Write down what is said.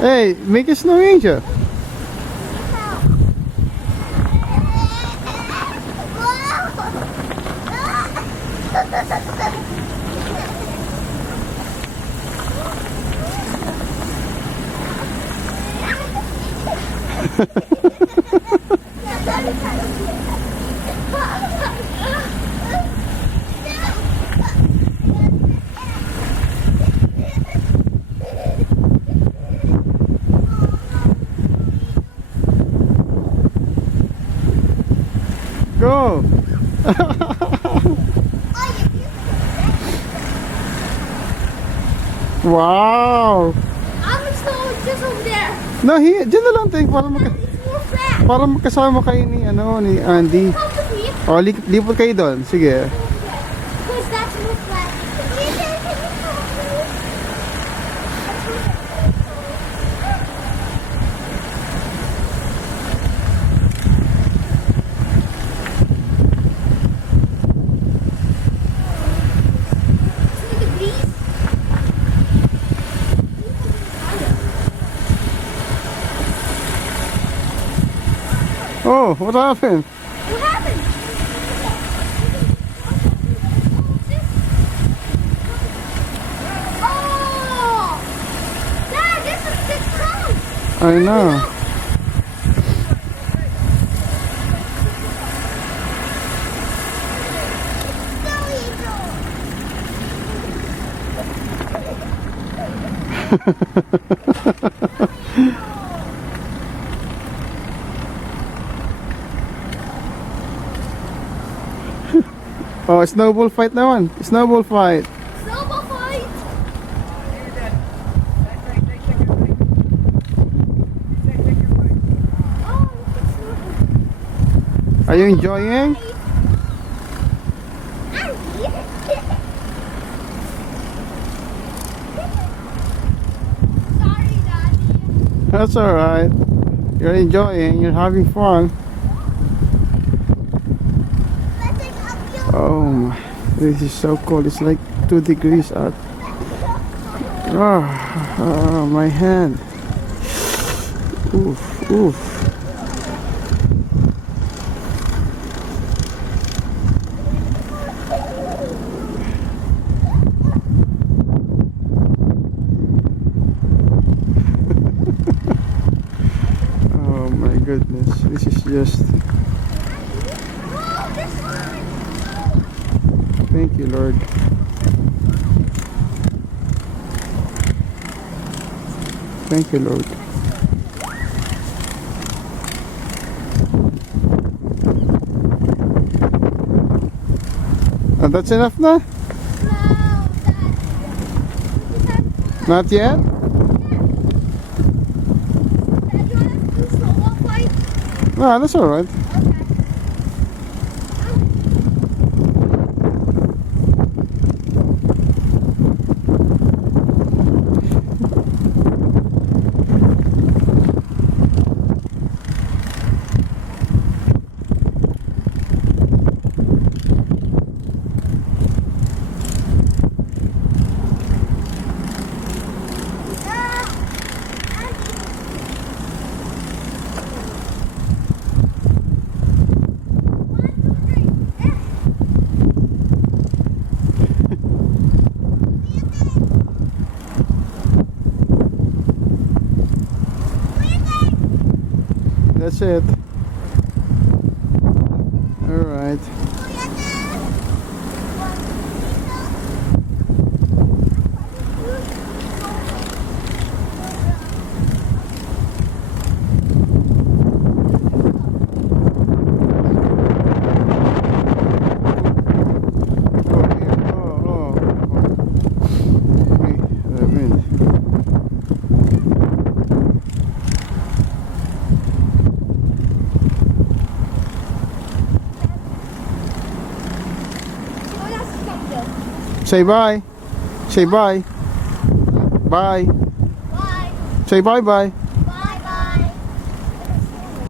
Hey, make a snow angel. Go. Wow. I'm just over there. No, here, dyan na lang tayo para It's more flat. para magkasama kayo ni ni Andy. Come with me. Oh, lipot kayo doon. Sige. Because that's more flat. See the breeze? Oh, what happened? What happened? Oh! Dad, this is the trunk! I know. Oh, snowball fight naman. Snowball fight. Snowball fight! Oh, it's snowball. Are you enjoying? Sorry, Daddy. That's alright. You're enjoying. You're having fun. Oh my, this is so cold. It's like 2 degrees out. Oh, my hand. Oof, oof. Oh my goodness. This is just... Thank you, Lord. Thank you, Lord. That's enough na? No, Dad. Not yet? Dad, you want us to do snowball fight? No, that's alright. That's it. Alright. Say bye. Say bye. Bye. Bye. Say bye bye.